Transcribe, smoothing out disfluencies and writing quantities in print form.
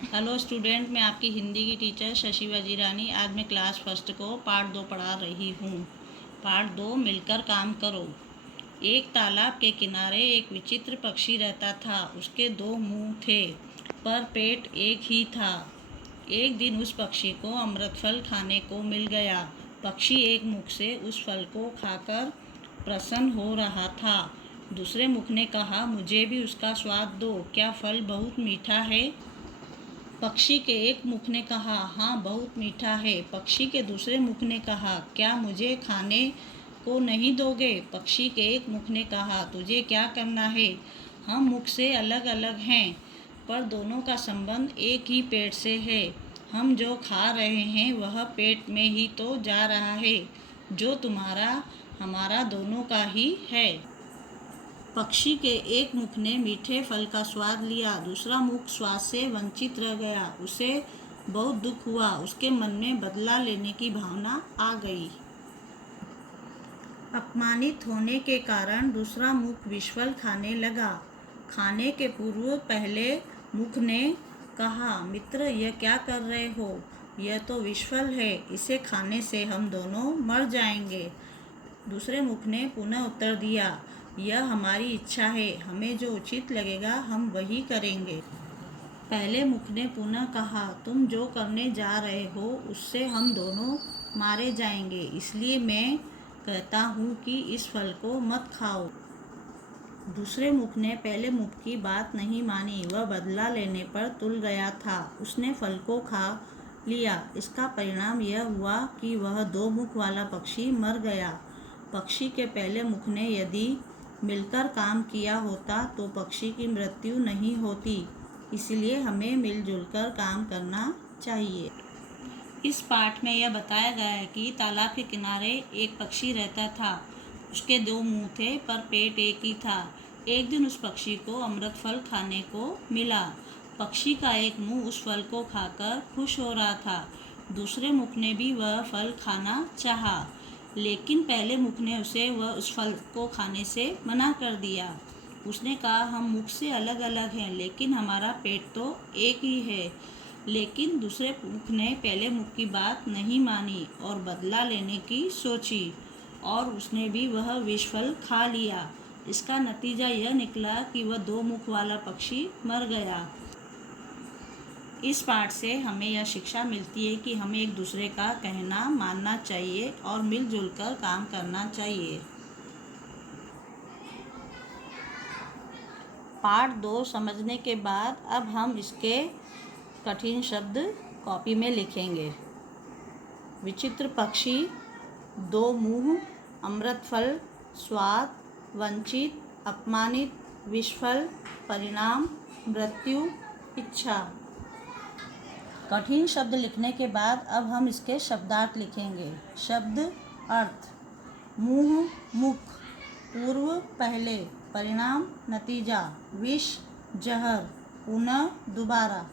Hello student, मैं आपकी हिंदी की टीचर शशि वजीरानी। आज मैं क्लास फर्स्ट को पार्ट 2 पढ़ा रही हूँ। पार्ट 2, मिलकर काम करो। एक तालाब के किनारे एक विचित्र पक्षी रहता था। उसके 2 मुंह थे, पर पेट एक ही था। एक दिन उस पक्षी को अमृतफल खाने को मिल गया। पक्षी एक मुख से उस फल को खाकर प्रसन्न हो रहा था। दूसरे मुख ने कहा, मुझे भी उसका स्वाद दो। क्या फल बहुत मीठा है? पक्षी के एक मुख ने कहा, हाँ, बहुत मीठा है। पक्षी के दूसरे मुख ने कहा, क्या मुझे खाने को नहीं दोगे? पक्षी के एक मुख ने कहा, तुझे क्या करना है? हम मुख से अलग अलग हैं, पर दोनों का संबंध एक ही पेट से है। हम जो खा रहे हैं वह पेट में ही तो जा रहा है, जो तुम्हारा हमारा दोनों का ही है। पक्षी के एक मुख ने मीठे फल का स्वाद लिया, दूसरा मुख स्वाद से वंचित रह गया। उसे बहुत दुख हुआ। उसके मन में बदला लेने की भावना आ गई। अपमानित होने के कारण दूसरा मुख विषफल खाने लगा। खाने के पूर्व पहले मुख ने कहा, मित्र, यह क्या कर रहे हो? यह तो विषफल है, इसे खाने से हम दोनों मर जाएंगे। दूसरे मुख ने पुनः उत्तर दिया, यह हमारी इच्छा है, हमें जो उचित लगेगा हम वही करेंगे। पहले मुख ने पुनः कहा, तुम जो करने जा रहे हो उससे हम दोनों मारे जाएंगे, इसलिए मैं कहता हूँ कि इस फल को मत खाओ। दूसरे मुख ने पहले मुख की बात नहीं मानी। वह बदला लेने पर तुल गया था। उसने फल को खा लिया। इसका परिणाम यह हुआ कि वह 2 मुख वाला पक्षी मर गया। पक्षी के पहले मुख ने यदि मिलकर काम किया होता तो पक्षी की मृत्यु नहीं होती। इसलिए हमें मिलजुल कर काम करना चाहिए। इस पाठ में यह बताया गया है कि तालाब के किनारे एक पक्षी रहता था। उसके 2 मुंह थे, पर पेट एक ही था। एक दिन उस पक्षी को अमृत फल खाने को मिला। पक्षी का एक मुंह उस फल को खाकर खुश हो रहा था। दूसरे मुख ने भी वह फल खाना चाहा, लेकिन पहले मुख ने उस फल को खाने से मना कर दिया। उसने कहा, हम मुख से अलग अलग हैं, लेकिन हमारा पेट तो एक ही है। लेकिन दूसरे मुख ने पहले मुख की बात नहीं मानी और बदला लेने की सोची, और उसने भी वह विषफल खा लिया। इसका नतीजा यह निकला कि वह 2 मुख वाला पक्षी मर गया। इस पाठ से हमें यह शिक्षा मिलती है कि हमें एक दूसरे का कहना मानना चाहिए और मिलजुल कर काम करना चाहिए। पार्ट 2 समझने के बाद अब हम इसके कठिन शब्द कॉपी में लिखेंगे। विचित्र पक्षी, 2 मुंह, अमृत फल, स्वाद, वंचित, अपमानित, विषफल, परिणाम, मृत्यु, इच्छा। कठिन शब्द लिखने के बाद अब हम इसके शब्दार्थ लिखेंगे। शब्द अर्थ: मुंह, मुख, पूर्व, पहले, परिणाम, नतीजा, विष, जहर, पुनः, दोबारा।